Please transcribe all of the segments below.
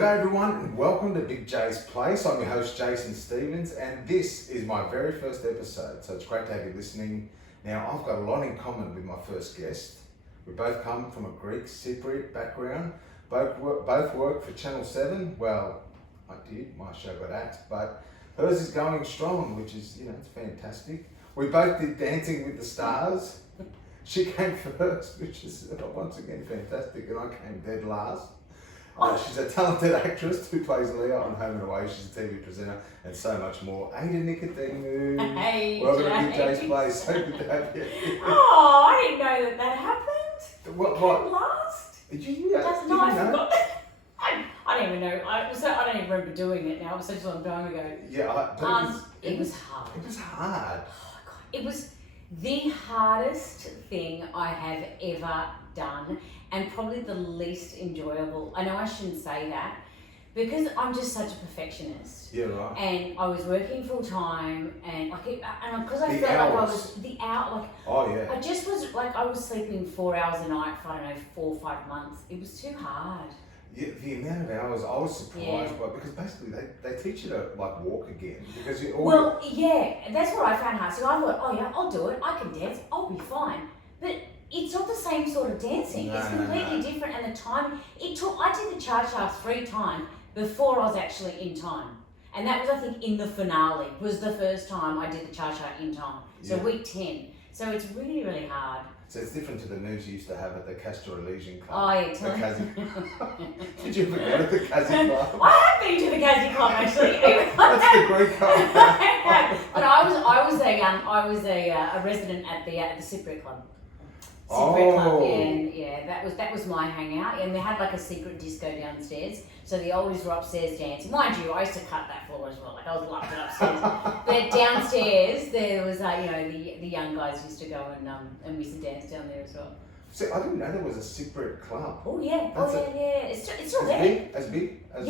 G'day everyone and welcome to Big J's Place. I'm your host Jason Stevens and this is my very first episode, so it's great to have you listening. Now I've got a lot in common with my first guest. We both come from a Greek Cypriot background, both work for Channel 7. Well, I did, my show got axed, but hers is going strong, which is, it's fantastic. We both did Dancing with the Stars. She came first, which is once again fantastic, and I came dead last. She's a talented actress who plays Leah on Home and Away. She's a TV presenter and so much more. Nicodemou. Hey, welcome to Big J's Place. So good to have you. Oh, I didn't know that happened. What? Last? Did you know? Just no, I forgot. I don't even know. I don't even remember doing it now. It was such a long time ago. Yeah, it was hard. It was hard. Oh, God. It was the hardest thing I have ever done, and probably the least enjoyable. I know I shouldn't say that because I'm just such a perfectionist. Yeah, right. And I was working full time, and because I The felt like I hours. was the hour like. Oh yeah. I just was like I was sleeping 4 hours a night for 4 or 5 months. It was too hard. Yeah, the amount of hours I was surprised by, because basically they teach you to like walk again because you. Well, yeah, that's what I found hard. So I thought, oh yeah, I'll do it. I can dance. I'll be fine. But it's not the same sort of dancing. No, it's completely different, and the time it took. I did the cha-cha 3 times before I was actually in time, and that was, I think, in the finale was the first time I did the cha-cha in time. So week 10. So it's really, really hard. So it's different to the moves you used to have at the Castro Elysian Club. Oh yeah, The Kazi. Did you ever go to the Kazi Club? I have been to the Kazi Club actually. That's the Greek club. But I was a resident at the Cypriot Club. Cypriot Club, and that was my hangout, and they had like a secret disco downstairs. So the oldies were upstairs dancing. Mind you, I used to cut that floor as well. Like I was locked upstairs. But downstairs there was the young guys used to go and we used to dance down there as well. See, I didn't know there was a Cypriot club. Oh yeah, yeah. It's still there. As big as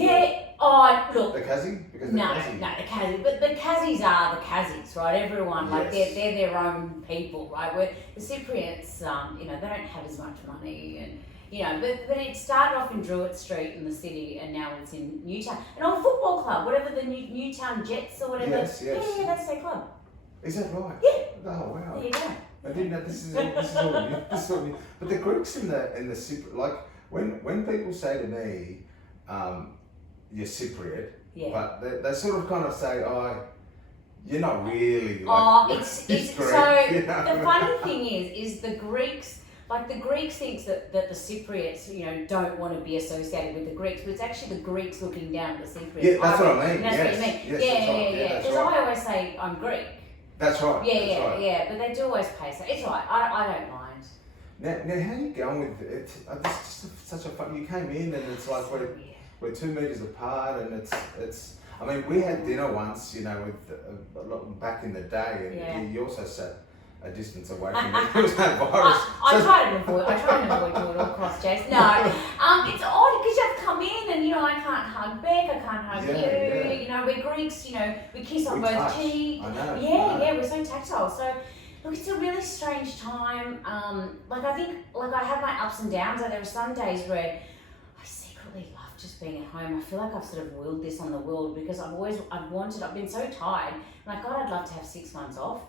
Look. the Kazi? Because No, the Kazi. But the Kazis are the Kazis, right? Everyone, like, Yes. they're their own people, right? Where the Cypriots, they don't have as much money, and, but it started off in Druitt Street in the city, and now it's in Newtown. An old football club, whatever the Newtown Jets or whatever. Yes. Yeah, that's their club. Is that right? Yeah. Oh, wow. There you go. I didn't know this is all new. This is all new. But the Greeks in the Cypriot, like, when people say to me, you're Cypriot, but they sort of kind of say, oh, you're not really like it's Greek, so you know? the funny thing is the Greeks, like the Greeks thinks that the Cypriots, don't want to be associated with the Greeks, but it's actually the Greeks looking down at the Cypriots. Yeah, that's what I mean. That's what you mean. Yes, Because I always say I'm Greek. That's right. Yeah, but they do always pay. So it's all right. I don't mind. Now how are you going with it? It's just such a fun. You came in and it's like we're 2 meters apart, and it's. I mean, we had dinner once, with back in the day, and you also sat a distance away from me. There was no virus. I try to avoid doing it all across, Jason. No, it's odd because you have to come in, and I can't hug back, I can't hug you. Yeah. We're Greeks, we kiss on both touch. cheeks. I know. Yeah, we're so tactile. So look, it's a really strange time. I think I have my ups and downs. Like, there are some days where I secretly love just being at home. I feel like I've sort of willed this on the world because I've been so tired. Like, God, I'd love to have 6 months off.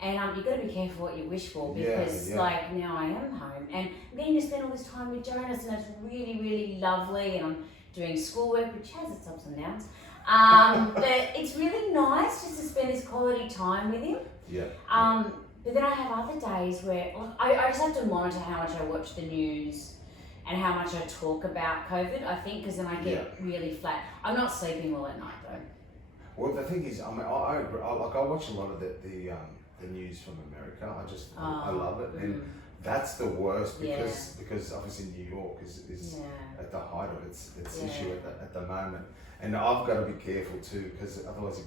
And you've got to be careful what you wish for because now I am home and I'm getting to spend all this time with Jonas, and it's really, really lovely, and I'm doing schoolwork, which has its ups and downs. But it's really nice just to spend this quality time with him. Yeah. But then I have other days where I just have to monitor how much I watch the news and how much I talk about COVID, I think, because then I get really flat. I'm not sleeping well at night though. Well, the thing is, I mean, I agree. I watch a lot of the news from America. I love it, and that's the worst because obviously New York is at the height of its issue at the moment, and I've got to be careful too because otherwise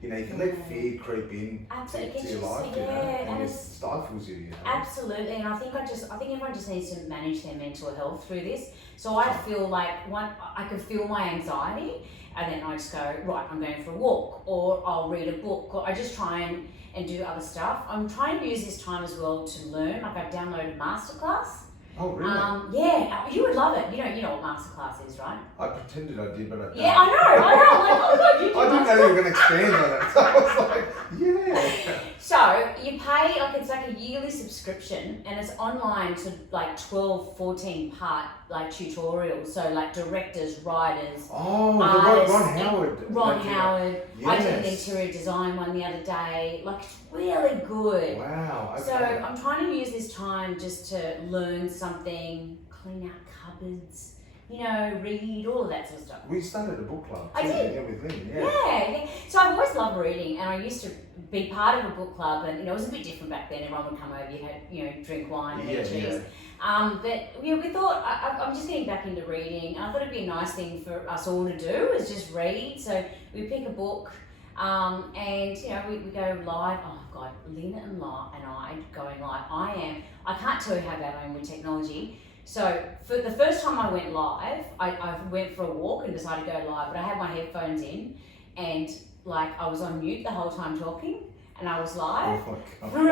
you can let fear creep in to your life, and it stifles you. Absolutely, and I think everyone just needs to manage their mental health through this. So I feel like I can feel my anxiety, and then I just go, right, I'm going for a walk, or I'll read a book, or I just try and do other stuff. I'm trying to use this time as well to learn. Like, I've downloaded masterclass, Oh, really? Yeah, you would love it. You know what masterclass is, right? I pretended I did, but I don't. Yeah, I know. I'm like, oh my god, you do I didn't know you were going to expand on it. So I was like, yeah. So you pay, like, it's like a yearly subscription, and it's online to like 12, 14 part like tutorials. So like directors, writers, Oh, artists, Ron Howard. Ron Howard. I did an Yes. interior design one the other day. Like, it's really good. Wow. Okay. So I'm trying to use this time just to learn something, clean out cupboards, read, all of that sort of stuff. We started a book club. I did. Yeah, with Lynn, Yeah. So I've always loved reading, and I used to be part of a book club, and it was a bit different back then. Everyone would come over, you had, drink wine and eat cheese. But we thought, I'm just getting back into reading, and I thought it'd be a nice thing for us all to do, is just read. So we pick a book, and we go live. Oh God, Lynn and I going live. I can't tell you how bad I am with technology. So for the first time I went live, I went for a walk and decided to go live, but I had my headphones in, and like I was on mute the whole time talking, and I was live for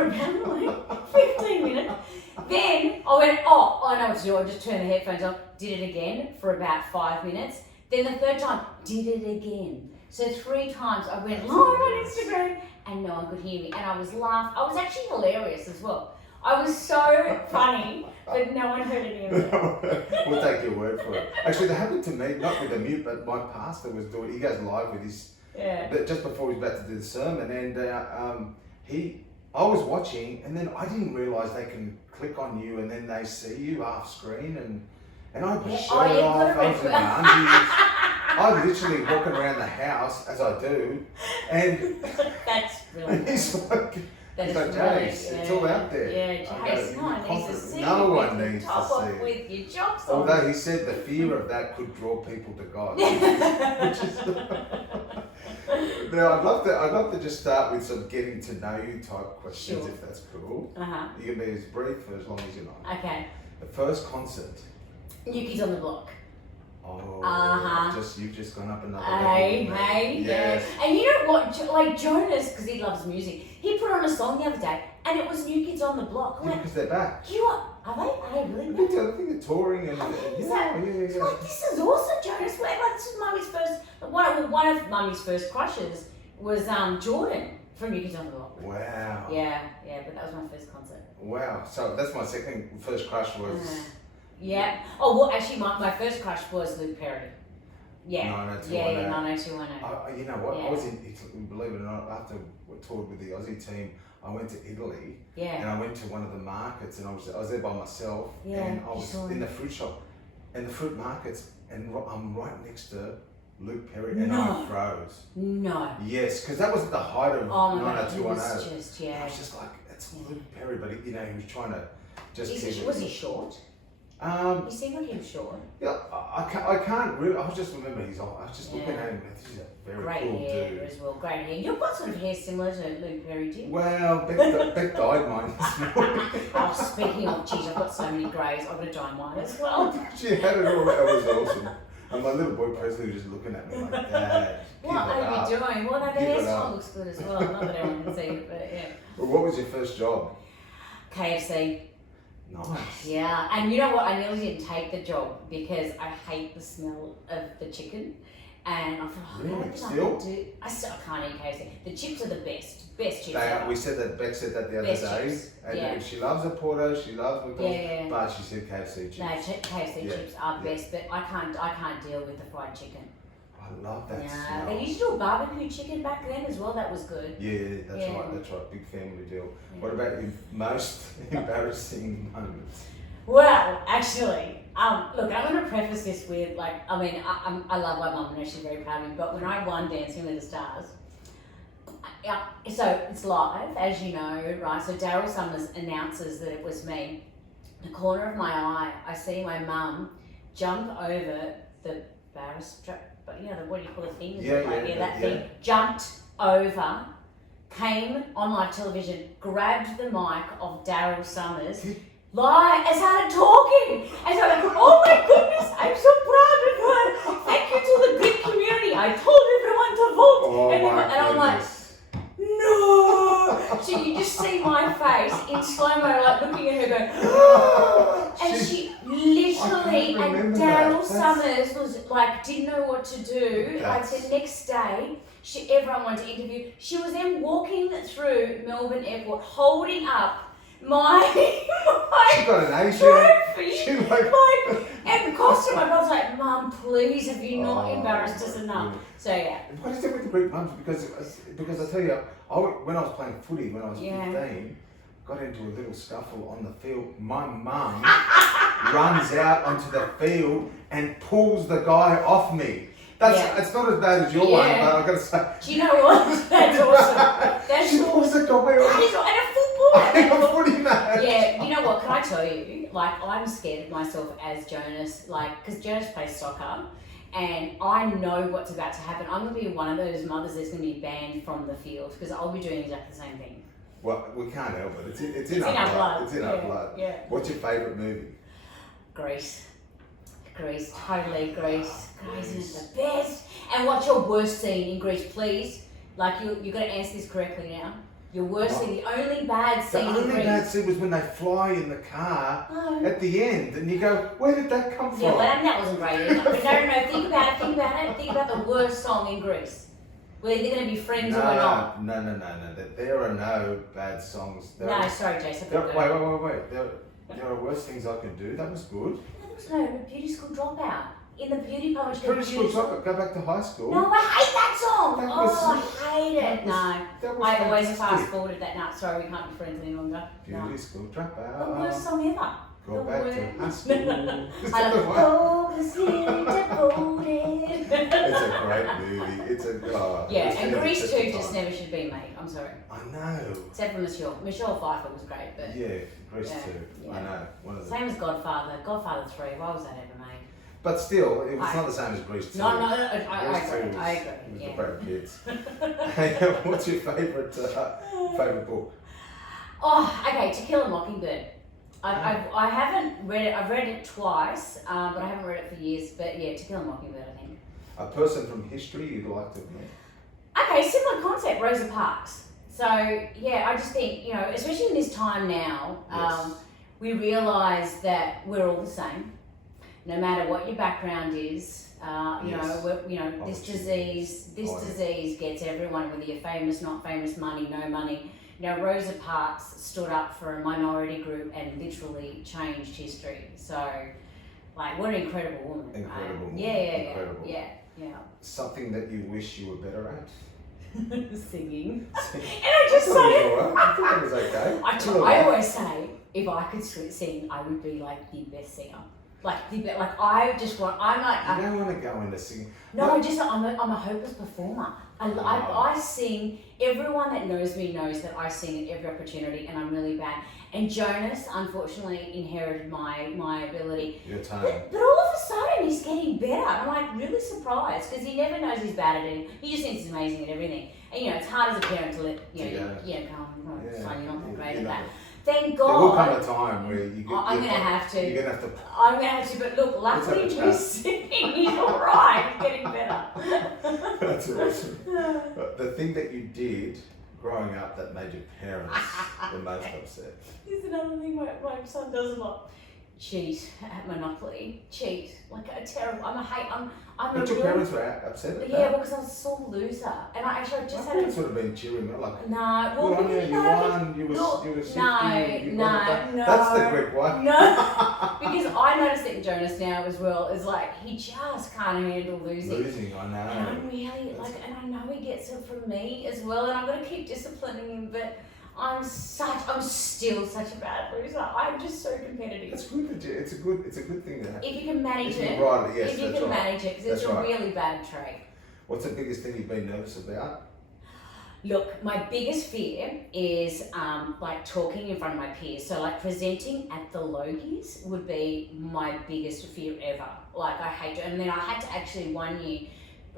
about like 15 minutes. Then I went, I know what to do. I just turned the headphones on, did it again for about 5 minutes. Then the third time, did it again. So 3 times I went live on Instagram, and no one could hear me, and I was laughing. I was actually hilarious as well. I was so funny, but no one heard any of it. We'll take your word for it. Actually, that happened to me, not with a mute, but my pastor was doing. He goes live with his. Yeah. But just before he was about to do the sermon, and I was watching, and then I didn't realise they can click on you, and then they see you half screen, and I put shirt off, I was in my undies. I'm literally walking around the house as I do, and that's really. And he's like. That He's is like, really, Jace, it's all out there. Yeah, Jace, no one needs to see no you one with needs your top to off see. with your jocks on. Although he said the fear of that could draw people to God. Now I'd love to just start with some getting to know you type questions, Sure. if that's cool. Uh-huh. You can be as brief for as long as you like. Okay. The first concert. New Kids on the Block. Oh, Uh-huh. You've just gone up another Hey, level. yeah. And you know what? Like Jonas, because he loves music, he put on a song the other day, and it was New Kids on the Block. I'm Yeah, like, because they're back. are they really I back? think they're touring and Is yeah. It's like, this is awesome, Jonas. Like, this is Mummy's first. One of Mummy's first crushes was Jordan from New Kids on the Block. Wow. Yeah, but that was my first concert. Wow. So that's my first crush was. Yeah. Oh, well, actually, my first crush was Luke Perry. Yeah. 90210. 90210. You know what? Yeah. I was in Italy, believe it or not, after we toured with the Aussie team, I went to Italy Yeah. and I went to one of the markets and I was there by myself and I was in the fruit shop and the fruit markets and I'm right next to Luke Perry and I froze. No. Yes, because that was at the height of Oh my God, 90210. he was just, yeah. I was just like, it's Luke Perry, but he was trying to just Was he short? He seemed like he was short. Yeah, I can't really. I just remember I was just looking at him. He's a very Great cool hair dude. as well. Great hair. You've got sort of hair similar to Luke Perry, do you? Well, Beck dyed mine this morning. Oh, speaking of, geez, I've got so many greys. I've got to dye mine as well. She had it all. That was awesome. And my little boy Presley was just looking at me like, Dad, What are you doing? Well, no, the Give it hairstyle up. looks good as well. Not that everyone can see it, but yeah. Well, what was your first job? KFC. Nice. Yeah, and you know what? I nearly didn't take the job because I hate the smell of the chicken. And I thought, Really? I still can't eat KFC. The chips are the best chips We ever. said that, Beck said that the other Best day. chips, And yeah. she loves a Porto, she loves McDonald's, Yeah. but she said KFC chips. No, KFC chips are best, but I can't deal with the fried chicken. I love that Yeah, smell. they used to do a barbecue chicken back then as well. That was good. Yeah, that's right. Big family deal. Yeah. What about your most embarrassing moments? Well, actually, look, I'm going to preface this with, I love my mum and she's very proud of me, but when I won Dancing with the Stars, so it's live, as you know, right? So Daryl Summers announces that it was me. The corner of my eye, I see my mum jump over the barrister, but what do you call the thing? That thing, jumped over, came on live television, grabbed the mic of Daryl Summers, and started talking. And so I'm like, oh my goodness, I'm so proud of her. Thank you to the big community. I told everyone to vote. Oh and my I'm like, goodness. no. So you just see my face in slow-mo, like looking at her going, and she literally, and Daryl Summers was like, didn't know what to do. Like the next day, everyone wanted to interview. She was then walking through Melbourne Airport, holding up my She got an A. trophy. She And costume. My brother's like, Mum, please, have you not embarrassed us enough? So yeah. What is it with the Greek mums? Because I tell you, when I was playing footy when I was 15, got into a little scuffle on the field. My mum runs out onto the field and pulls the guy off me. It's not as bad as your one, but I've got to say. Do you know what? That's awesome. She pulls the guy off. And a football. I'm a footy man. Yeah, you know what? Can I tell you? Like, I'm scared of myself as Jonas, because Jonas plays soccer, and I know what's about to happen. I'm going to be one of those mothers that's going to be banned from the field because I'll be doing exactly the same thing. Well, we can't help it. It's in our blood. It's in our blood. Yeah. What's your favourite movie? Grease, totally Grease. Grease is the best. And what's your worst scene in Grease, please? Like, you got to answer this correctly now. Your worst scene, the only bad scene in Grease. The only bad scene was when they fly in the car at the end, and you go, where did that come from? Yeah, well, that wasn't great either. But no, think about it. Think about the worst song in Grease. Were they going to be friends or not? No. There are no bad songs. Sorry, Jason. Wait. There are worse things I can do. That was good. There was no Beauty School Dropout. In the beauty published. Beauty School Dropout. Go back to high school. No, I hate that song. I hate it. I always fast forwarded that. No, sorry, we can't be friends any longer. Beauty School Dropout. The worst song ever. Go back to high school. I love hopelessly devoted. It's a great movie. And Grease 2 just never should be made. I'm sorry. I know. Except for Michelle Pfeiffer was great, but Grease 2. Yeah. I know. Same as Godfather. Godfather 3. Why was that ever made? But still, it was not the same as Grease 2. No, I agree. It was the Brad Pitts. Hey, what's your favourite book? Oh, okay, To Kill a Mockingbird. I haven't read it. I've read it twice, but I haven't read it for years. But yeah, To Kill a Mockingbird, I think. A person from history you'd like to meet? Okay, similar concept, Rosa Parks. So yeah, I just think, especially in this time now, we realise that we're all the same. No matter what your background is, this disease gets everyone, whether you're famous, not famous, money, no money. Rosa Parks stood up for a minority group and literally changed history. So, what an incredible woman. Incredible woman. Yeah. Something that you wish you were better at? Singing. And I just say it. I think it was okay. I always say, if I could sing, I would be like the best singer. You don't want to go into singing. No, I'm a hopeless performer. I sing. Everyone that knows me knows that I sing at every opportunity, and I'm really bad. And Jonas, unfortunately, inherited my ability. Your tone. But all of a sudden, he's getting better. I'm really surprised because he never knows he's bad at it. He just thinks he's amazing at everything. And it's hard as a parent to let you're not that great at that. Thank God. There will come a time where you get. I'm going to have to. You're going to have to. I'm going to have to, but look, luckily he's singing. He's all right. He's getting better. That's awesome. The thing that you did growing up that made your parents the most upset. Here's another thing my son does a lot. Cheat at Monopoly. Cheat. A terrible. But your parents were upset at that? Yeah, because I was a sore loser. And I just had to... My parents would have been cheering me like... No. Well, you won, you were sick, No. That's the Greek one. No. Because I noticed it in Jonas now as well. It's he just can't handle losing. I know. And I'm really, and I know he gets it from me as well. And I'm going to keep disciplining him, but... I'm still such a bad loser. I'm just so competitive. It's good. It's a good thing to have. If you can manage it. If you can manage it, because it's a really bad trait. What's the biggest thing you've been nervous about? Look, my biggest fear is talking in front of my peers. So presenting at the Logies would be my biggest fear ever. I hate it. And then I had to actually one year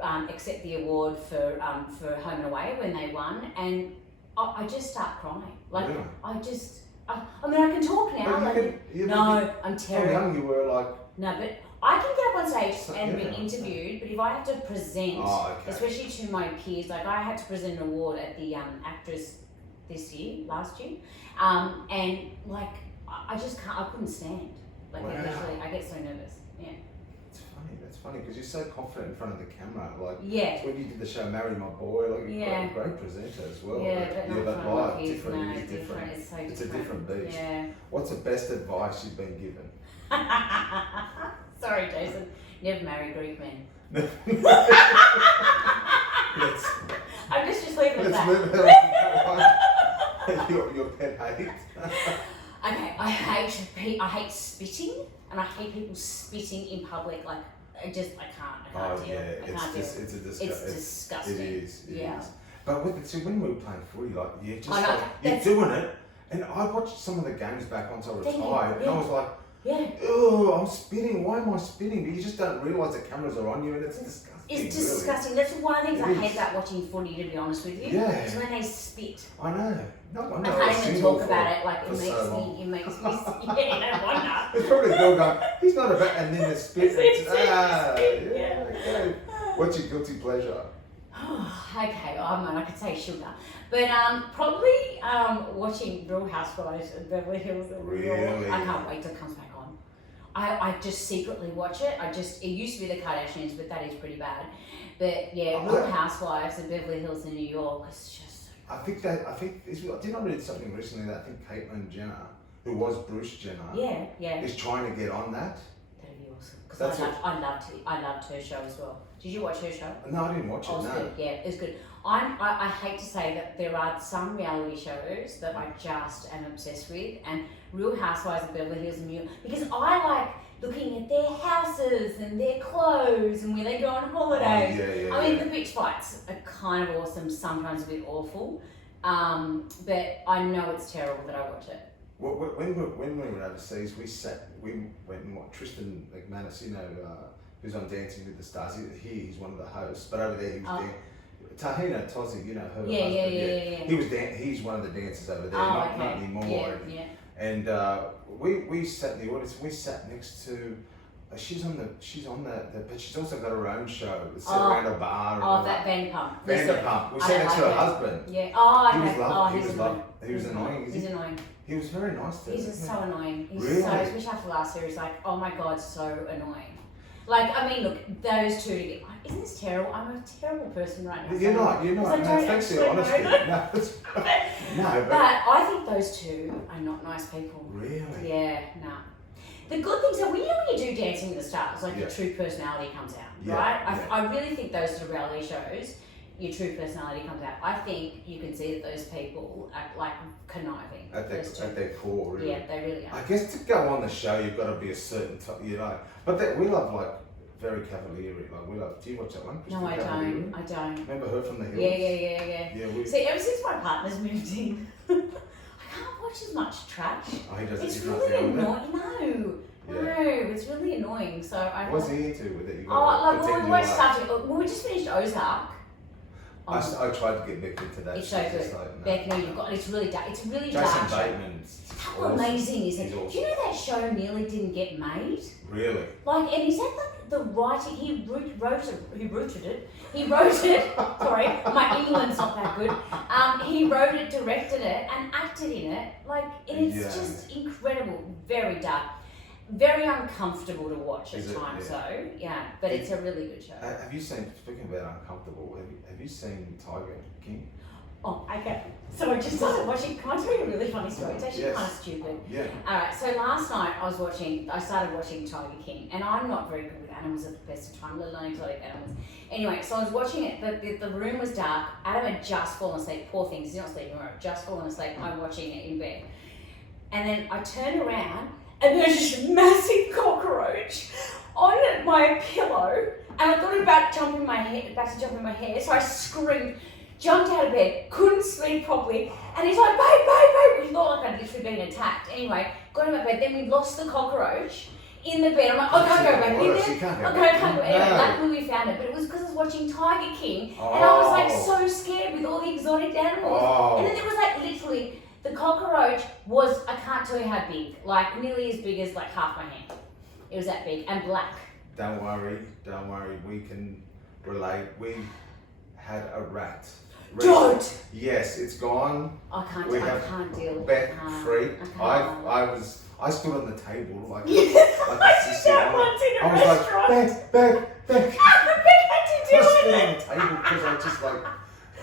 accept the award for Home and Away when they won, and I just start crying. Really? I can talk now. No, I'm terrible. How young you were, No, but I can get up on stage and be interviewed, but if I have to present, especially to my peers, I had to present an award at the Actors last year, and like I just can't. I couldn't stand. Like Wow. literally, I get so nervous. Yeah. That's funny because you're so confident in front of the camera. Like, Yeah. when you did the show Marry My Boy, like, you're Yeah. a great presenter as well. Yeah, Like, but you're not that from live, kids. different. No, It is different. It's so It's a different. different beast. Yeah. What's the best advice you've been given? Sorry, Jason. Never marry Greek men. let's I'm just leaving it let's at move that. it on. your pet hate. Okay, I hate spitting, and I hate people spitting in public. Like, I can't Oh deal. yeah, I can't deal. it's disgusting. It is. Yeah. But when we were playing footy, like, I know, you're that's- doing it, and I watched some of the games back once I retired, and I was like, Yeah. oh, I'm spitting. Why am I spitting? But you just don't realise the cameras are on you, and it's disgusting. It's disgusting. That's one of the things It I is. hate about watching footy, to be honest with you. Yeah. Is when they spit. I know. No wonder I I was can't even single talk about it. Like, for it so makes long. me, yeah, no wonder. It's probably the girl going, he's not about, and then the spit. It's It's, spit, yeah, okay. What's your guilty pleasure? Okay, I could say sugar. But probably watching Real Housewives of Beverly Hills and New York. Really? I can't wait till it comes back on. I just secretly watch it. It used to be the Kardashians, but that is pretty bad. But yeah, Real Housewives of Beverly Hills in New York is just. I think did I read something recently that I think Caitlyn Jenner, who was Bruce Jenner, Yeah. is trying to get on that. That'd be awesome. Because I loved her show as well. Did you watch her show? No, I didn't watch it. Oh, it was No. good. Yeah, it was good. I hate to say that there are some reality shows that I just am obsessed with, and Real Housewives of Beverly Hills in New York, because I like looking at their houses and their clothes and where they go on holidays. Yeah, I mean, the beach fights are kind of awesome, sometimes a bit awful, but I know it's terrible that I watch it. Well, when we were overseas, we went and watched Tristan McManus, who's on Dancing with the Stars. He's one of the hosts, but over there he was there. Tahina Tozzi, her husband. Yeah. He's one of the dancers over there, Oh, not okay. anymore. Yeah. And we sat in the audience. We sat next to. She's on the, but she's also got her own show. It's around a bar. Oh, that Vanderpump. Vanderpump. We sat next to her husband. Yeah. Oh, He okay. was lovely. He's He was annoying. He's annoying. He was very nice to He's her. just so annoying. He's Really? so, especially after last series, like, oh my god, so annoying. Like, I mean, look, those two together. Isn't this terrible? I'm a terrible person right now. You're not. Because No, I don't thanks for your actually honesty. know them. No, But I think those two are not nice people. Really? Yeah, no. The good thing is that when you do Dancing with the Stars, like Yeah. your true personality comes out, Yeah, right? yeah. I really think those sort of reality shows, your true personality comes out. I think you can see that those people are like conniving. At those two. their core, really. Yeah, they really are. I guess to go on the show, you've got to be a certain type, But we love like very Cavalieri. Like we love. Do you watch that one? No, I Cavalieri? don't. I don't. Remember her from the Hills? Yeah. Yeah, See, ever since my partner's moved in, I can't watch as much trash. Oh, he does. It's He's really not doing annoying. No, it's really annoying. So I. What's he into with it? You Oh, like pretend we you watched like. stuff. We just finished Ozark. I tried to get Beck into that. It's so She's good. just like, no. Beck, no, you've got. It's really dark. It's a really Jason dark show. Bateman's How awesome. amazing is it? He's awesome. Do you know that show nearly didn't get made? Really? Like, and is that like the writing? He wrote it. He wrote it. Sorry, my England's not that good. He wrote it, directed it, and acted in it. Like, and it's just incredible. Very dark. Very uncomfortable to watch at times, though. Yeah, but it's a really good show. Have you seen? Speaking about uncomfortable, have you seen Tiger King? Oh, okay. So I just started watching. Can I tell you a really funny story? It's actually kind of stupid. Yeah. Alright, so last night I started watching Tiger King, and I'm not very good with animals at the best of time, let alone exotic animals. Anyway, so I was watching it, the room was dark, Adam had just fallen asleep, poor thing, he's not sleeping right, just fallen asleep, I'm watching it in bed. And then I turn around, and there's this massive cockroach on my pillow, and I thought about to jump in my hair, so I screamed, jumped out of bed, couldn't sleep properly, and he's like, babe, we thought like I'd literally been attacked. Anyway, got him out of bed, then we lost the cockroach in the bed. I'm like, I can't go back in there. I can't go. Anyway, luckily we found it, but it was because I was watching Tiger King, and I was like so scared with all the exotic animals. And then there was like literally, the cockroach was, I can't tell you how big, like nearly as big as like half my hand. It was that big, and black. Don't worry, we can relate. We had a rat Don't! Yes, it's gone. I can't We I have can't deal. Back I free. can't. I stood on the table like Yeah, like a I did sissy. that once in a I was restaurant. like, back. Beck had to do I stood it. on the table because I just like,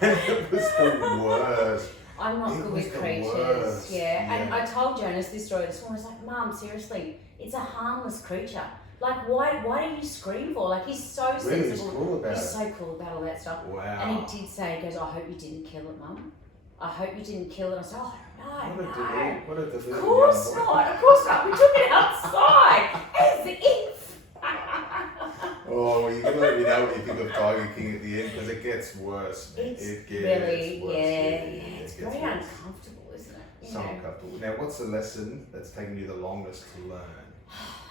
and it was the worst. I'm not It good was with the creatures. worst. Yeah. And Yeah. I told Jonas this story this morning. I was like, Mum, seriously, it's a harmless creature. Like, why do you scream for? Like, he's so Really, he's sensible. cool about He's it. so cool about all that stuff. Wow. And he did say, he goes, I hope you didn't kill it, Mum. I hope you didn't kill it. I said, oh, no. What a deluded Of course young boy. not. Of course not. We took it outside as if. Oh, well, you're going to let me know what you think of Tiger King at the end because it gets worse. It's It gets really, worse. it's it very gets worse. uncomfortable, isn't it? You So know? uncomfortable. Now, what's the lesson that's taken you the longest to learn?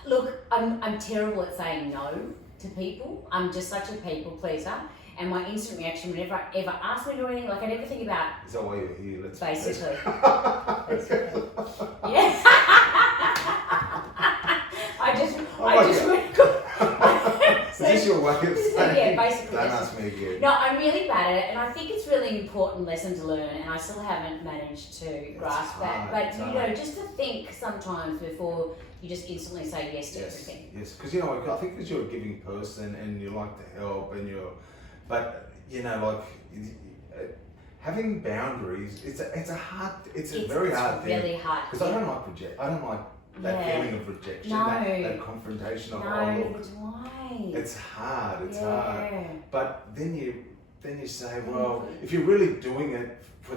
Look, I'm terrible at saying no to people. I'm just such a people pleaser. And my instant reaction whenever I ever ask me to do anything, like I never think about Is that why you're here? Let's basically. Okay. Yeah. I just Is this your way of saying? Yeah, basically. Don't ask me again. No, I'm really bad at it, and I think it's really an important lesson to learn, and I still haven't managed to grasp that. hard, But it's you hard. know, just to think sometimes before you just instantly say yes to everything. Yes, because you know, I think because you're a giving person and you like to help and but you know, like having boundaries, it's a very hard thing. It's really hard. Because I don't like that Yeah. feeling of rejection, No. that confrontation of No, oh neither look, do I. it's hard, it's Yeah. hard. But then you say, well, if you're really doing it for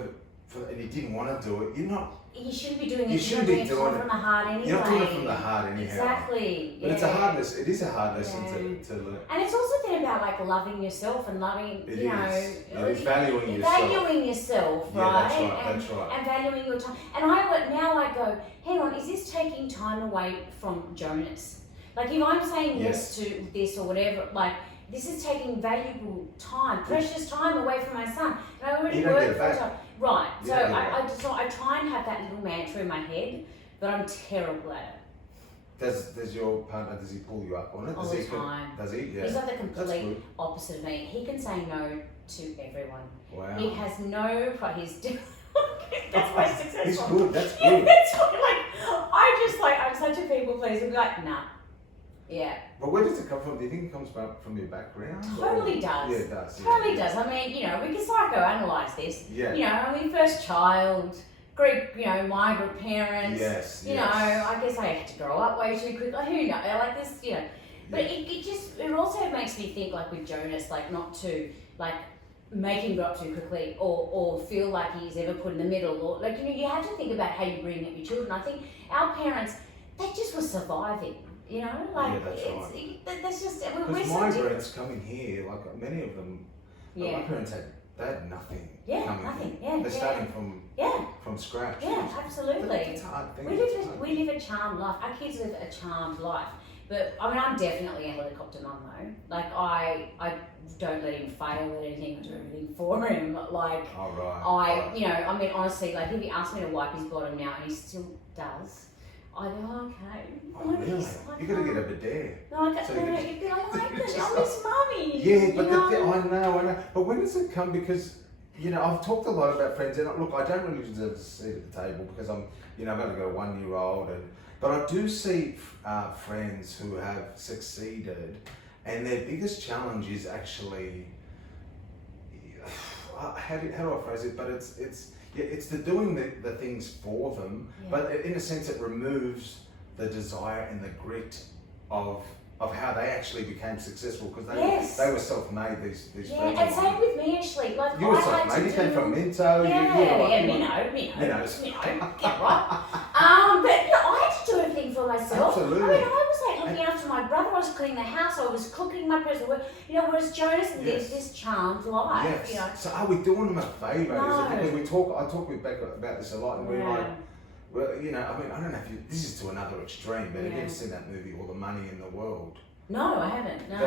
and you didn't want to do it, you're not. You shouldn't be doing it. You shouldn't be doing doing it it. from the heart anyway. You're not doing it from the heart anyhow. Exactly. But it's a hard lesson. It is a hard lesson Yeah. to learn. And it's also then about like loving yourself and loving, It you know, is. It is valuing yourself. valuing yourself, Yeah, right? that's right, And, that's right. and valuing your time. And now I go, hang on, is this taking time away from Jonas? Like if I'm saying yes to this or whatever, like this is taking valuable time, precious time away from my son. And I already You don't work get it full back. time. Right. You So don't get it I try and have that little mantra in my head, but I'm terrible at it. Does your partner, does he pull you up on it? All Does the he? time. Does he? Yeah. He's like the That's complete good. opposite of me. He can say no to everyone. Wow. He has no he's that's my successful. He's good. That's Yeah, good. that's what, I'm such a people pleaser. Be like, nah. Yeah. But where does it come from? Do you think it comes back from your background? Totally does. Yeah, it does. Totally does. I mean, you know, we can psychoanalyze this. Yeah. You know, I mean, first child, Greek, you know, migrant parents. Yes. You know, I guess I had to grow up way too quickly. Who knows? Like this, you know. But it also makes me think, like with Jonas, like not to like make him grow up too quickly or feel like he's ever put in the middle, or like, you know, you have to think about how you bring up your children. I think our parents, they just were surviving, you know, like Yeah, that's right. that's just we're Because so different. migrants coming here, like many of them, my Yeah, parents had nothing. yeah, coming nothing. here. Yeah, They're yeah, starting yeah, from scratch. yeah, absolutely. It's a hard thing. We live a charmed life. Our kids live a charmed life. But I mean, I'm definitely a helicopter mum though. Like I don't let him fail at anything. I do everything for him. Like Oh, right. I, you know, I mean, honestly, like if he asks me to wipe his bottom now, and he still does, I go, okay. Oh, really? You got to get a bidet. No, I go, So no, you no, can- you'd be like, I miss mummy. Yeah, but you know? I know. But when does it come? Because, you know, I've talked a lot about friends, and look, I don't really deserve a seat at the table because I've only got a 1-year-old, but I do see friends who have succeeded, and their biggest challenge is actually, how do I phrase it? But it's the doing the things for them, but in a sense it removes the desire and the grit of how they actually became successful because they were self-made. These friends. Yeah, and same with me actually. Like You were I had self-made. You to came do. from Minto. Minnows. Yeah, right. But you know, I had to do everything for myself. Absolutely. I mean, I was like looking after my brother. I was cleaning the house. I was cooking my present. You know, whereas Jonas lives this charmed life. Yes. You know. So are we doing them a favour? No. I talk with Becca about this a lot, and we're like, well, you know, I mean, I don't know if this is to another extreme, but have you ever seen that movie, All the Money in the World? No, I haven't. No.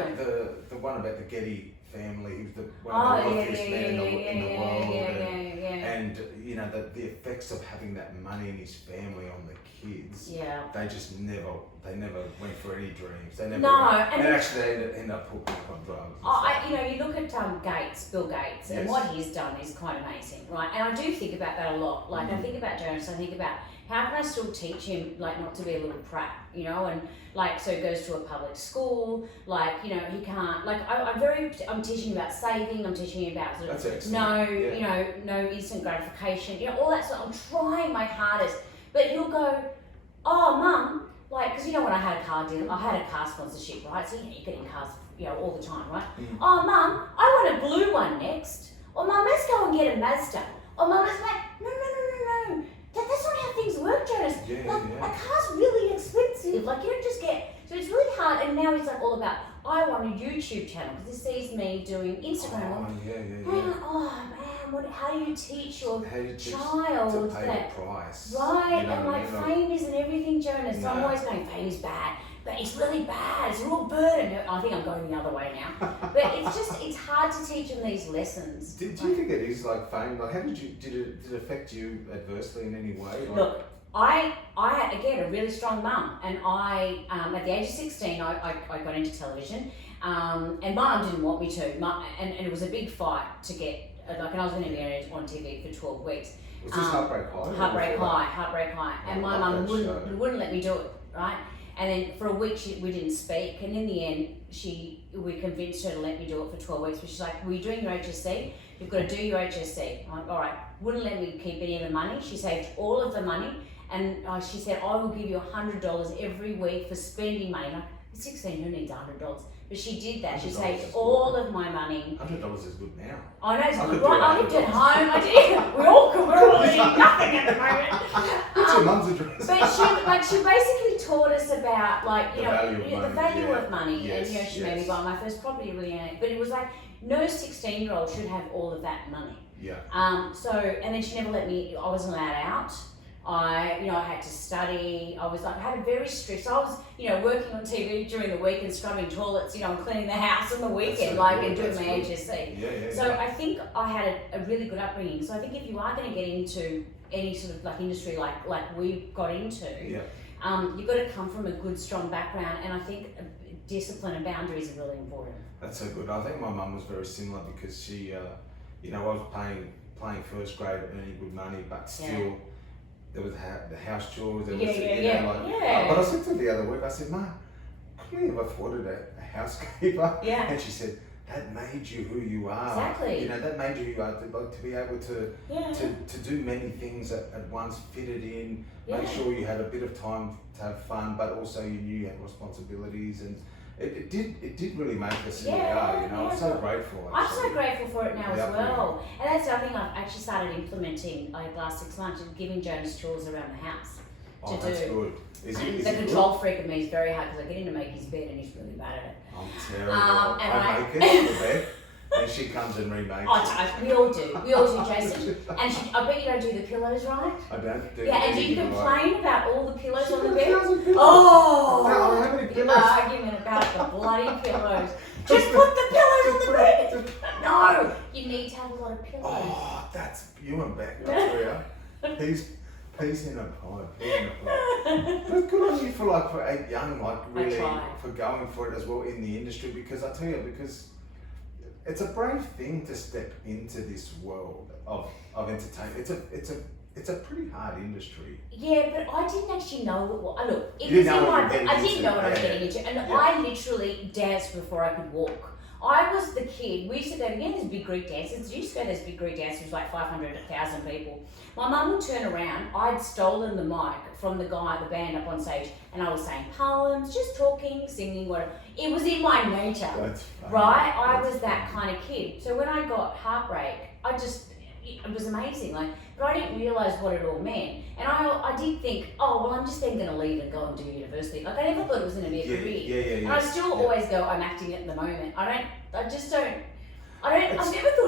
The one about the Getty family. He was one of the wealthiest men in the world. Yeah. And you know, the effects of having that money in his family on the kids. Yeah. They just never went for any dreams. They never. No, went, and actually they end up hooking up on drugs. you know, you look at Bill Gates, and Yes. what he's done is quite amazing, right? And I do think about that a lot. Like, I think about Jonas, I think about how can I still teach him, like, not to be a little prat, you know? And, like, so he goes to a public school, like, you know, he can't, like, I'm teaching him about saving, I'm teaching him about sort of no instant gratification, you know, all that stuff. I'm trying my hardest. But he'll go, oh, Mum, like, because, you know, when I had a car deal, I had a car sponsorship, right? So, you know, you're getting cars, you know, all the time, right? Oh, Mum, I want a blue one next. Or, Mum, let's go and get a Mazda. Or, Mum, it's like, no. That's not how things work, Jonas. A car's really expensive. Like, you don't just get... So it's really hard. And now he's like all about, I want a YouTube channel because he sees me doing Instagram. And I'm like, oh, man, how do you teach your child to pay that? The price. Right, You know and what I like mean? fame isn't everything, Jonas. So I'm always going, fame is bad. But it's really bad. It's a real burden. I think I'm going the other way now. But it's hard to teach them these lessons. Do you think it is like fame? Like, how did it affect you adversely in any way? Like, Look, I had, again, a really strong mum, and I, at the age of 16, I got into television, and my mum didn't want me to, and it was a big fight to get, like, and I was going to be on TV for 12 weeks. Was this Heartbreak High? Heartbreak High, and my mum wouldn't let me do it, right? And then for a week we didn't speak, and in the end we convinced her to let me do it for 12 weeks. But she's like, "Were you doing your HSC? You've got to do your HSC." I'm like, "All right." Wouldn't let me keep any of the money. She saved all of the money, and she said, "I will give you $100 every week for spending money." I'm like, at 16, who needs $100? But she did that. She saved all of my money. $100 is good now. I know, it's good. Right, I lived at home. I did. We're all doing nothing at the moment. What's your mum's address? But she basically taught us about, like, you The value of money. Yes, And, you know, she made me buy my first property really early. But it was like, no 16-year-old should have all of that money. Yeah. And then she never let me, I wasn't allowed out. I had to study. I had a very strict, so I was, working on TV during the week and scrubbing toilets, and cleaning the house on the weekend, and doing my HSC. So I think I had a really good upbringing. So I think if you are going to get into any sort of like industry like we got into, you've got to come from a good, strong background, and I think discipline and boundaries are really important. That's so good. I think my mum was very similar because she, I was playing first grade, earning good money, but still. There was the house chores. But I said to her the other week, I said, "Ma, couldn't you have afforded a housekeeper?" Yeah. And she said, "That made you who you are. Exactly. That made you who you are to be able to do many things at once, fit it in, make sure you had a bit of time to have fun, but also you knew you had responsibilities and." It did really make us who we are, I'm so grateful. Actually. I'm so grateful for it now as well. And that's the other thing I've actually started implementing like last 6 months, of giving Jonas chores around the house. That's good. Is the control freak of me is very hard because I get him to make his bed and he's really bad at it. I'm terrible. I make it for the bed. And she comes and remakes it. We all do, Jason. And I bet you don't do the pillows right. I don't do. Yeah, and do you complain about all the pillows on the bed? Oh! How many pillows? Argument about the bloody pillows. Just put the pillows on the bed. No, you need to have a lot of pillows. Oh, that's you and Beck up there. Peace in a pie. But good on you for young, really for going for it as well in the industry, because I tell you, because it's a brave thing to step into this world of entertainment. It's a pretty hard industry. Yeah, but I didn't actually know what. Look, I didn't know what I was getting into, and I literally danced before I could walk. I was the kid. We used to go, there's big Greek dances. You used to go to those big Greek dances, like 500,000 people. My mum would turn around. I'd stolen the mic from the band up on stage, and I was saying poems, just talking, singing, whatever. It was in my nature, right? I was that kind of kid. So when I got Heartbreak, it was amazing. But I didn't realise what it all meant. And I did think, I'm just then going to leave and go and do university. I never thought it was going to be a career. And I still always go, I'm acting at the moment. I've never thought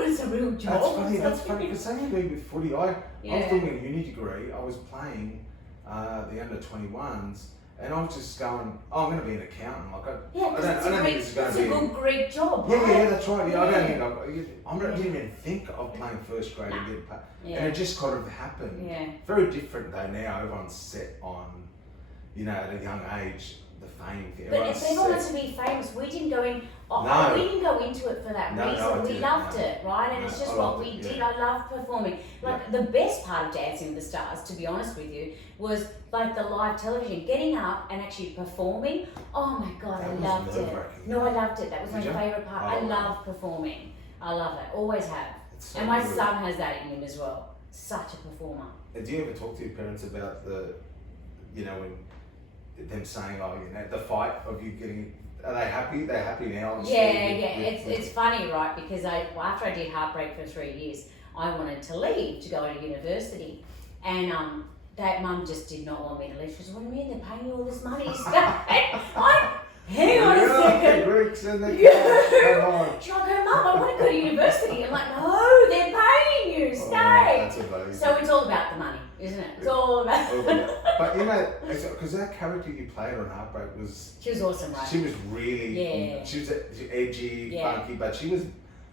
it's a real job. That's funny, because same thing with footy. I was doing a uni degree. I was playing the under-21s, And I'm just going, oh, I'm going to be an accountant. Like, Yeah, I don't think this is going to be. It's a good Greek job, Yeah, right? yeah, that's right. Yeah, I don't Yeah. think I didn't even think of playing first grade and get paid. Yeah. And it just kind of happened. Yeah. Very different though now. Everyone's set on, you know, at a young age, the fame thing. But Everyone's if everyone wants set. to be famous, we didn't go in. No. We didn't go into it for that No, reason. I We didn't, loved no. it, right? And No, it's just I what loved we it, did. yeah. I loved performing. Like the best part of Dancing with the Stars, to be honest with you, was like the live television, getting up and actually performing. Oh my God, That I was loved it. nerve-wracking. No, I loved it. That was my Did you? favourite part. Oh, I love performing. I love it. Always have. It's so And my good. son has that in him as well. Such a performer. And do you ever talk to your parents about the, you know, when them saying, oh, you know, the fight of you getting, are they happy? They're happy now? It's funny, right? Because after I did Heartbreak for 3 years, I wanted to leave to go to university, and that mum just did not want me to leave. She said, "What do you mean they're paying you all this money?" Hang on a second. The Greeks and the Yeah. come on. She's like, "Oh, Mum, I want to go to university." I'm like, "No, they're paying you. Stay." That's amazing. So it's all about the money, isn't it? It's all about. But you know, because that character you played on Heartbreak was, She was awesome, right? she was really, Yeah. she was edgy, Yeah. funky, but she was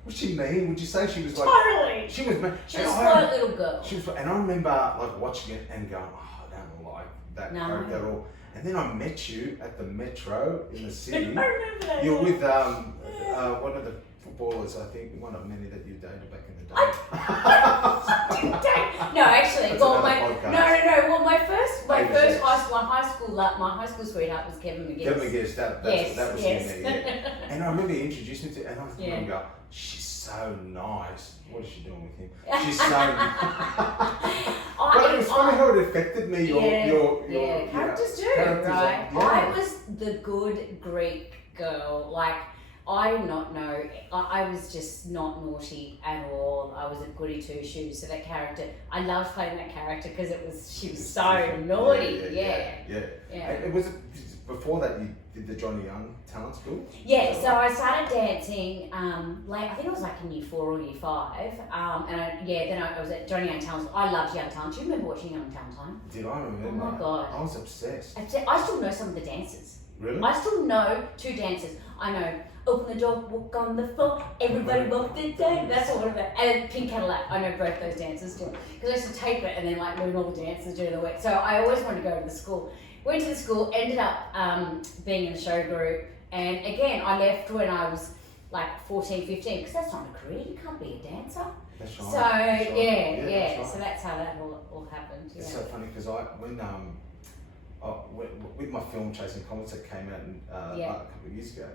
she mean? Would you say she was like, Totally. she was mean? She was a spoiled little girl. She was, and I remember like watching it and going, oh, I don't like that No. character at all. And then I met you at the Metro in the city. I remember that. You're with one of the footballers, I think, one of many that you dated back in the day. No, actually, That's well, another podcast. no. Well, my first Maybe high school sweetheart was Kevin McGuinness. Kevin McGuinness, that was yes. him there, yeah. And I remember you introduced me to, and I was Yeah. going, she's so nice. What is she doing with him? She's so. But it was funny how it affected me. Your characters do, characters right? yeah. I was the good Greek girl. Like, I was just not naughty at all. I was a goody two shoes. So that character, I loved playing that character because she was so different. naughty. Yeah. Yeah. It was before that you did the Johnny Young talent school. Yeah, so I started dancing, I think it was like in year 4 or year 5, then I was at Johnny Young Talent. I loved Young Talent. Do you remember watching Young Talent? Did I remember? Oh my God. I was obsessed. I still know some of the dances. Really? I still know 2 dances. I know Open the Door, Walk on the Floor, Everybody Walk the Day. That's all of it. And Pink Cadillac. I know both those dances still. Because I used to tape it and then like learn all the dances during the week. So I always wanted to go to the school. Went to the school, ended up being in the show group, and again, I left when I was like 14, 15, because that's not a career, you can't be a dancer. That's right. So, That's right. yeah, That's right. so that's how that all happened. It's so funny because with my film Chasing Comets that came out like a couple of years ago,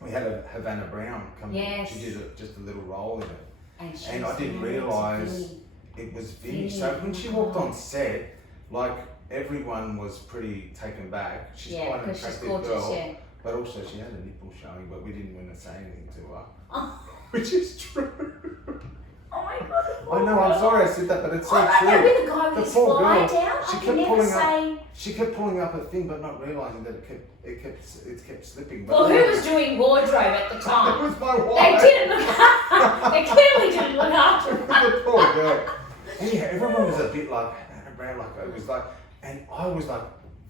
we had a Havana Brown come in. Yes. She did just a little role in it. And I didn't realise it was Vinny. So when she walked on set, like everyone was pretty taken back. She's quite an attractive girl, but also she had a nipple showing, but we didn't want to say anything to her, which is true. Oh my God. I know, I'm sorry I said that, but it's so I true. know, with the guy with The his poor fly girl, down, she I kept can never pulling say. She kept pulling up a thing, but not realising that it kept slipping. But Well, who was doing wardrobe at the It time? was my They wife. didn't look after. They clearly didn't look after her. The poor girl. Anyhow, everyone was a bit like Hannah Brown, like it was like, and I was like,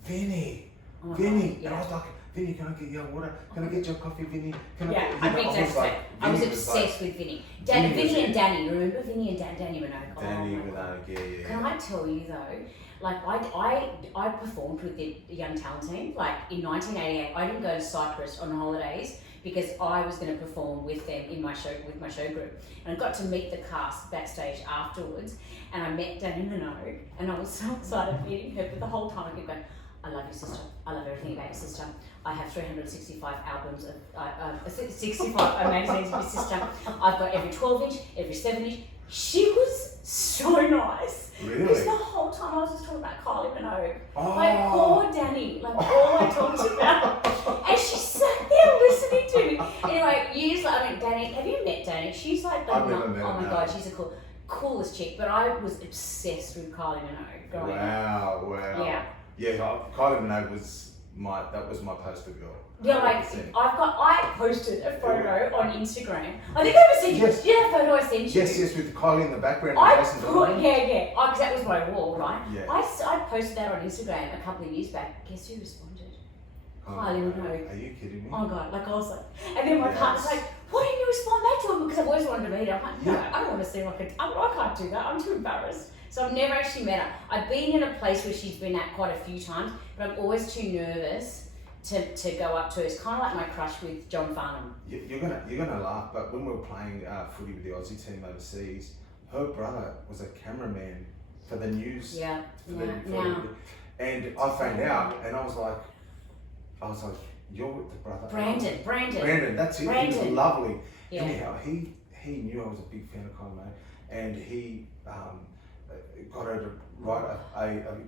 Vinny, Oh my Vinny, God, yeah. and I was like, Vinny, can I get your water? Can I get your coffee, Vinny? Can Yeah, I I think that's like, it. I was Vinny obsessed with Vinny. Vinny was Vinny it. and Danny. Remember Vinny and Danny Minogue? Danny Oh my with God. yeah. Can I tell you though, like I performed with the Young Talent team, like in 1988. I didn't go to Cyprus on holidays because I was going to perform with them in my show group, and I got to meet the cast backstage afterwards, and I met Danny Minogue, and I was so excited meeting her. But the whole time I kept going, I love your sister. I love everything about your sister. I have 365 albums of 65 magazines of your sister. I've got every 12-inch, every 7-inch. She was so nice. Really? Because the whole time I was just talking about Kylie Minogue. Oh. Like, poor Danny. Like, all I talked about. And she sat there listening to me. Anyway, years later, Danny, have you met Danny? She's like I've never met her, oh my no. God, she's the coolest chick. But I was obsessed with Kylie Minogue growing up. Wow. Yeah. Yeah, Kylie Minogue was my poster girl. Yeah, like 100%. I posted a photo on Instagram. I think I ever sent you. Yes. Yeah, that photo I sent you. Yes, with Kylie in the background. I and Jason put, Donovan. yeah, because that was my wall, right? Yeah. I posted that on Instagram a couple of years back. Guess who responded? Kylie, no. Are you kidding me? Oh God, like I was like, and then my Yes. partner's like, why didn't you respond back to him? Because I've always wanted to meet her. I'm like, no, Yeah. I don't want to seem like I can't do that. I'm too embarrassed. So I've never actually met her. I've been in a place where she's been at quite a few times, but I'm always too nervous to go up to her. It's kind of like my crush with John Farnham. You're gonna laugh, but when we were playing footy with the Aussie team overseas, her brother was a cameraman for the news. Yeah. And I found out, and I was like, you're with the brother. Brandon. That's it. He was Brandon. lovely. Yeah. Anyhow, he knew I was a big fan of Kylie, and he got her to write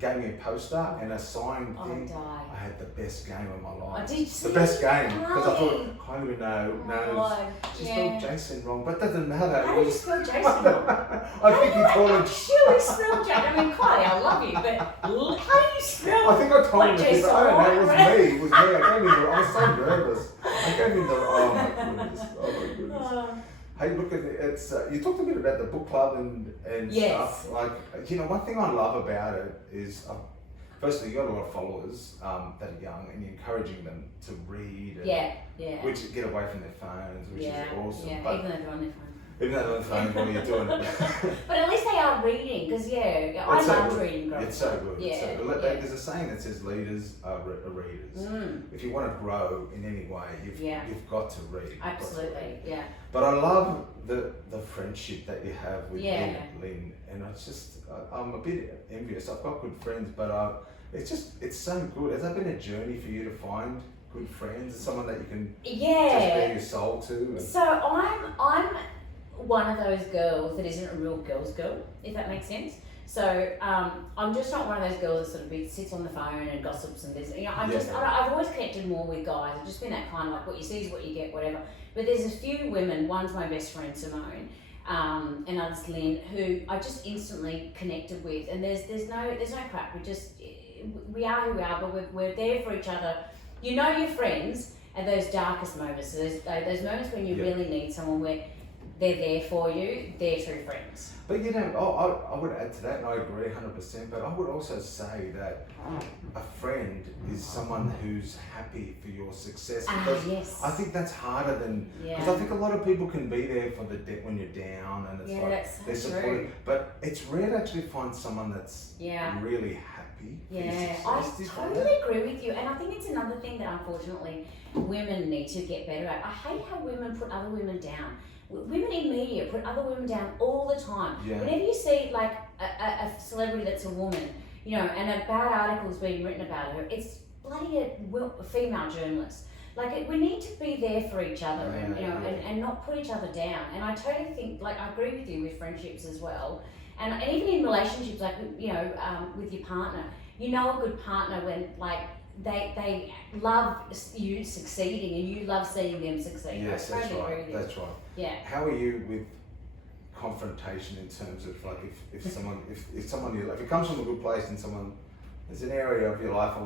gave me a poster and a signed thing. I had the best game of my life. The best game, because I thought Kylie would knows. She spelled Jason wrong, but that doesn't matter. How do you spell Jason wrong? I think he told him. Actually spell Jason. I mean, Kylie, I love you, but how do you spell? I think I told him, Jason but I don't know. It was wrong? me. It was me. I was so nervous. I gave him the. Oh my goodness. Hey, look at it. It's you talked a bit about the book club and Yes. stuff. Like, one thing I love about it is, firstly, you got a lot of followers that are young, and you're encouraging them to read. And which get away from their phones, which is awesome. Yeah, But even though they're on their phone. even though they're on the phone, what are you doing? But at least they are reading, because I loved reading growing up. It's so good. Yeah, So good. yeah. There's a saying that says leaders are readers. If you want to grow in any way, you've got to read. Absolutely, yeah. But I love the friendship that you have with Lynn, and it's just I'm a bit envious. I've got good friends, but it's so good. Has that been a journey for you to find good friends, someone that you can just bare your soul to? And So I'm one of those girls that isn't a real girl's girl, if that makes sense. So I'm just not one of those girls that sort of sits on the phone and gossips and this. I've always connected more with guys. I've just been that kind of like what you see is what you get, whatever. But there's a few women. One's my best friend Simone, and others Lynn, who I just instantly connected with. And there's no crap. We are who we are, but we're there for each other. You know your friends at those darkest moments. So those moments when you really need someone where they're there for you. They're true friends. But I would add to that, and I agree 100%, but I would also say that a friend is someone who's happy for your success. Because yes. I think that's harder than, because I think a lot of people can be there for when you're down, and it's that's they're so supportive, true. but it's rare to actually find someone that's really happy for your success. I totally agree with you, and I think it's another thing that unfortunately women need to get better at. I hate how women put other women down. Women in media put other women down all the time. Yeah. Whenever you see like a celebrity that's a woman, and a bad article's being written about her, it's bloody a female journalist. Like we need to be there for each other, and not put each other down. And I totally think, like, I agree with you with friendships as well, and even in relationships, like with your partner, a good partner when like they love you succeeding and you love seeing them succeed. Yes, I totally agree with you. That's right. Yeah. How are you with confrontation in terms of like if someone if it comes from a good place and someone there's an area of your life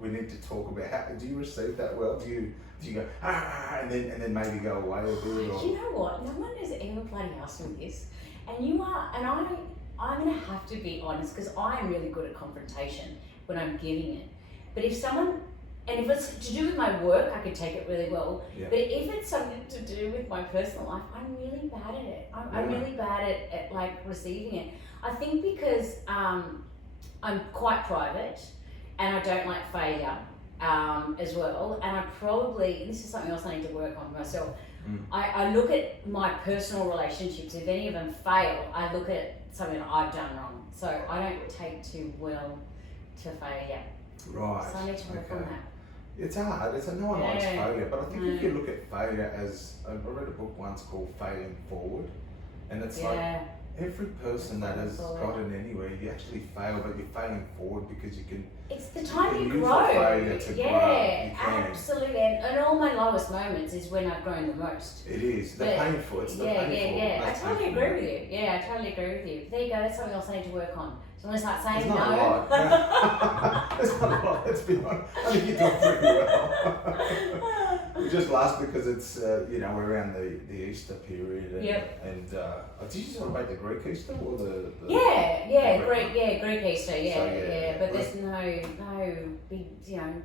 we need to talk about, how do you receive that well? Do you go and then maybe go away a bit? Or? You know what? No one has ever bloody asked me this, and I'm gonna have to be honest because I am really good at confrontation when I'm giving it. But if it's to do with my work, I could take it really well. Yeah. But if it's something to do with my personal life, I'm really bad at it. I'm really bad at like receiving it. I think because I'm quite private and I don't like failure as well. And this is something else I need to work on myself. I look at my personal relationships. If any of them fail, I look at something that I've done wrong. So I don't take too well to failure. Right. So I need to work on that. It's hard. No one likes failure, but I think if you look at failure as I read a book once called Failing Forward, and it's like every person that has gotten anywhere, you actually fail, but you're failing forward because you can. It's the time you use grow. the failure to grow. You can. Absolutely. And all my lowest moments is when I've grown the most. It is. The painful. It's the painful. I totally agree with you. Yeah, I totally agree with you. There you go. That's something else I need to work on. So I'm going to start saying There's not no. a lot. There's not a lot. Let's be honest. I think you're doing pretty well. We just laughed because it's we're around the Easter period. And, Yep. And did you celebrate the Greek Easter or the Greek Easter, So, but there's no big,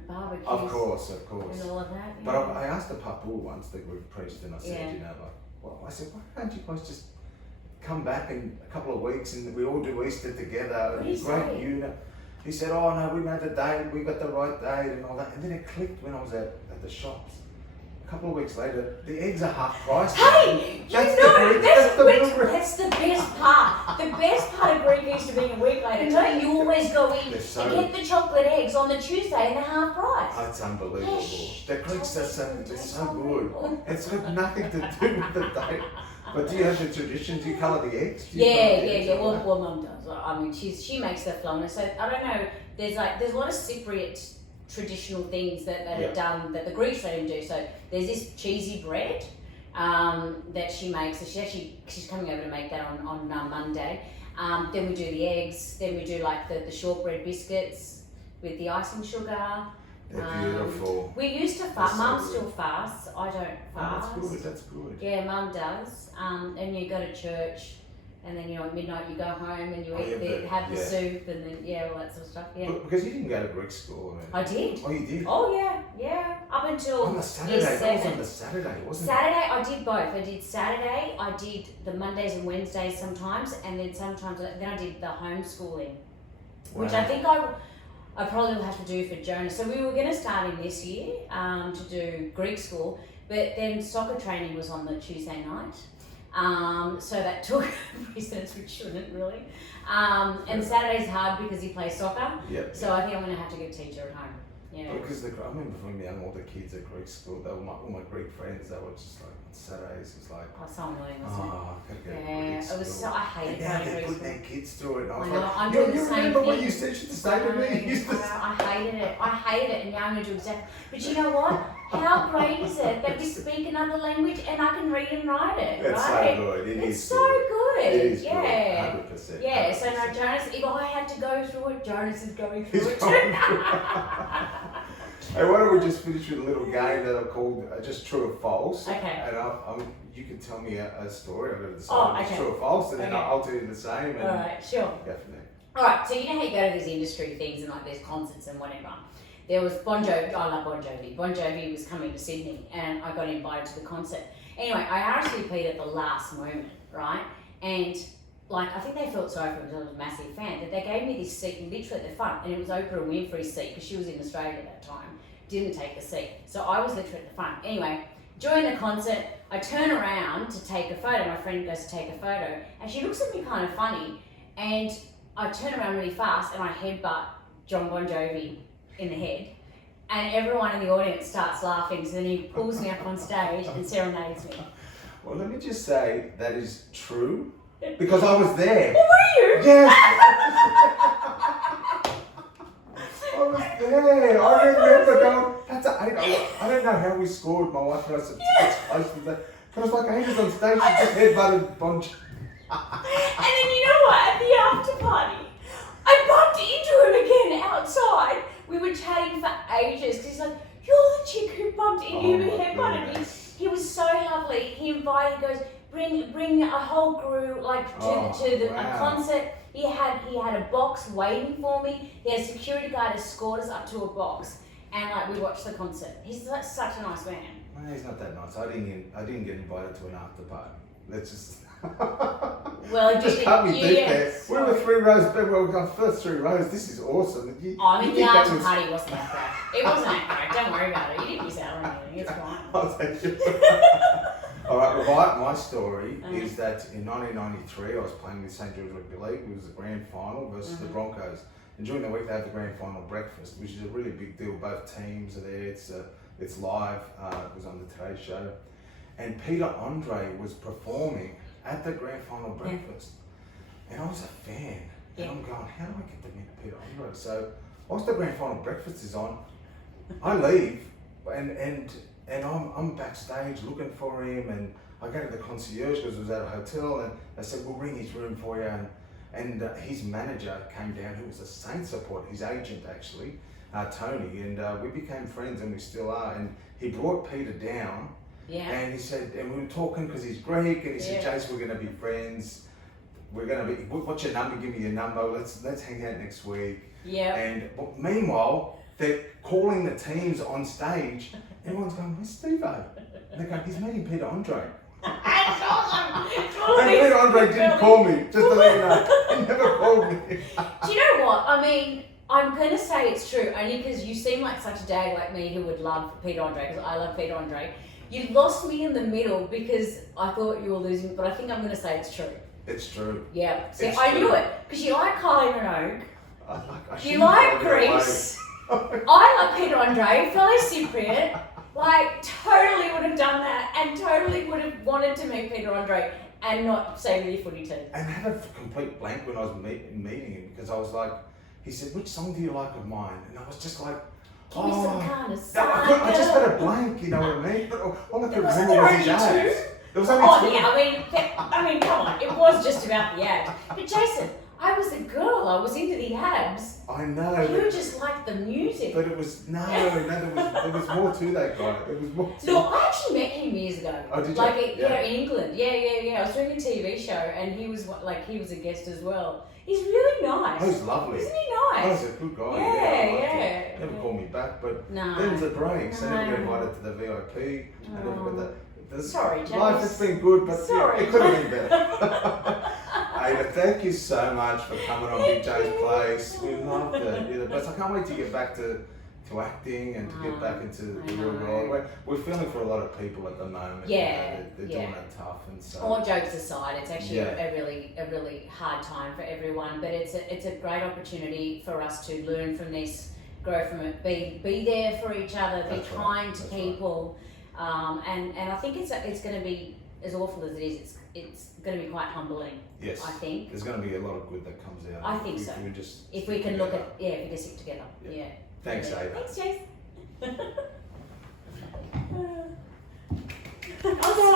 barbecues. Of course. And all of that. But I asked the papu once, the Greek priest, and I said, I said, why can't you guys just come back in a couple of weeks and we all do Easter together? What did he say? He said, oh no, we made the date, we got the right date and all that. And then it clicked when I was at the shops. A couple of weeks later, the eggs are half price. Hey, that's the best part. The best part of Greek Easter being a week later. Don't you always go in and get the chocolate eggs on the Tuesday and they're half price? That's unbelievable. Yes. The Greeks are so good. It's got nothing to do with the date. But do you have the traditions? Do you colour the eggs? Yeah. Well, Mum does. I mean, she makes the flonna. So I don't know. There's a lot of Cypriot traditional things that are done that the Greeks don't do. So there's this cheesy bread that she makes. So she's coming over to make that on Monday. Then we do the eggs. Then we do like the shortbread biscuits with the icing sugar. They're beautiful. We used to fast. Mum still fasts. I don't fast. Oh, that's good. Yeah, Mum does. And you go to church, and then at midnight you go home and you have the soup, and then all that sort of stuff. Yeah. But because you didn't go to Greek school. I did. Oh, you did. Oh yeah. Up until on the Saturday. That was on the Saturday, wasn't it? Saturday, I did both. I did Saturday. I did the Mondays and Wednesdays sometimes, and then I did the homeschooling, which I think I probably will have to do for Jonah. So we were going to start in this year to do Greek school, but then soccer training was on the Tuesday night. So that took precedence, which shouldn't really. And Saturday's hard because he plays soccer. Yep. So I think I'm going to have to get a teacher at home. Yeah. Because I remember from young, all the kids at Greek school, they were all my Greek friends, they were just like, on Saturdays, it's like, so annoying, wasn't it? I gotta go to Greek school. It was I hated and now going to they're Greek putting school. their kids through it, and I was I know, like, I'm doing the same remember thing. what you said to say to me? I hated it, and now I'm going to do exactly. But you know what? How great is it that we speak another language and I can read and write it, It's right? so good. It's so good. It is good. 100%. Yeah, so no, Jonas, if I had to go through it, Jonas is going through it too. Hey, why don't we just finish with a little game that I called just true or false? Okay. And you can tell me a story. I've got to decide if it's true or false, and then I'll tell you the same. And Alright, sure. Go from there. Alright, so you know how you go to these industry things and like there's concerts and whatever. There was Bon Jovi. I love Bon Jovi. Bon Jovi was coming to Sydney, and I got invited to the concert. Anyway, I RSVP'd at the last moment, right? And I think they felt sorry for me because I was a massive fan. That they gave me this seat literally at the front, and it was Oprah Winfrey's seat because she was in Australia at that time. Didn't take the seat, so I was literally at the front. Anyway, during the concert, I turn around to take a photo. My friend goes to take a photo, and she looks at me kind of funny, and I turn around really fast and I headbutt John Bon Jovi in the head, and everyone in the audience starts laughing. So then he pulls me up on stage and serenades me. Well, let me just say that is true because I was there. Oh, were you? Yes. I was there. I remember going. That's I don't know how we scored. My wife and I said it's close to that. But it was like ages on stage. She just headbutted Bon Jovi. And then you know what? At the after party, I bumped into him again outside. We were chatting for ages because he's like, "You're the chick who bumped into him and headbutted me." He was so lovely. He goes, bring a whole crew a concert. He had a box waiting for me. He had a security guard escort us up to a box, and we watched the concert. He's such a nice man. No, he's not that nice. I didn't get invited to an after party. Let's just. Well, just cut me deep there. We were 3 rows back. We got first 3 rows. This is awesome. The after party wasn't that bad. It wasn't that great. Don't worry about it. You didn't miss out on anything. It's fine. I'll take it. All right. Well, my story is that in 1993, I was playing with St. George Rugby League. It was the grand final versus the Broncos. And during the week, they have the grand final breakfast, which is a really big deal. Both teams are there. It's live. It was on the Today Show. And Peter Andre was performing at the grand final breakfast. And I was a fan. Yeah. And I'm going, how do I get to meet Peter Andre? So whilst the grand final breakfast is on, I leave and I'm backstage looking for him, and I go to the concierge because it was at a hotel, and they said, we'll ring his room for you. And his manager came down, who was a Saints supporter, his agent actually, Tony, and we became friends, and we still are. And he brought Peter down, and he said, and we were talking because he's Greek, and he said, Jace, we're going to be friends. We're going to be, what's your number? Give me your number. Let's hang out next week. Yeah. And meanwhile, they're calling the teams on stage. Everyone's going, where's Steve-O? And they're going, he's meeting Peter Andre. That's awesome. And Peter Andre didn't call me, just to let you know. He never called me. Do you know what? I mean, I'm going to say it's true, only because you seem like such a dad like me who would love Peter Andre, because I love Peter Andre. You lost me in the middle because I thought you were losing, but I think I'm going to say it's true. It's true. Yeah. See, It's I true. knew it, because you like Kylie Minogue. I You shouldn't like have given it Greece. I like Peter Andre, fellow Cypriot. Like, totally would have done that and totally would have wanted to meet Peter Andre and not say with your footy team. And I had a complete blank when I was meeting him, because I was like, he said, which song do you like of mine? And I was just like, Give me some kind of no, sign. I just had a blank, you know what I mean? But all I could Wasn't remember there was his only ads. two? There was only Oh, two. yeah, I mean, come on. It was just about the ads. But Jason, I was a girl. I was into the abs. I know. You just liked the music. But it was, there was more to that guy. There was more to No, I actually met him years ago. Oh, did you? Like, Yeah. in England. Yeah. I was doing a TV show and he was a guest as well. He's really nice. Oh, he's lovely. Isn't he Oh, nice? he's a good guy. Yeah, I liked yeah. him. Never called me back, but No. there was a break. So I never got No. invited to the VIP. I never got the Sorry, James. life has been good, but Sorry. it could have been better. Ada, thank you so much for coming on Big J's Place. We loved it. You're the best. I can't wait to get back to acting and to get back into the real world. We're feeling for a lot of people at the moment. Yeah, they're doing it tough, and so. All jokes aside, it's actually Yeah. a really hard time for everyone. But it's a great opportunity for us to learn from this, grow from it, be there for each other, be That's right. kind to That's people, and I think it's going to be, as awful as it is, it's going to be quite humbling. Yes. I think. There's going to be a lot of good that comes out. I think so. If we can look at if we can stick together. Yeah. Thanks, Ada. Thanks, Chase. I'm sorry.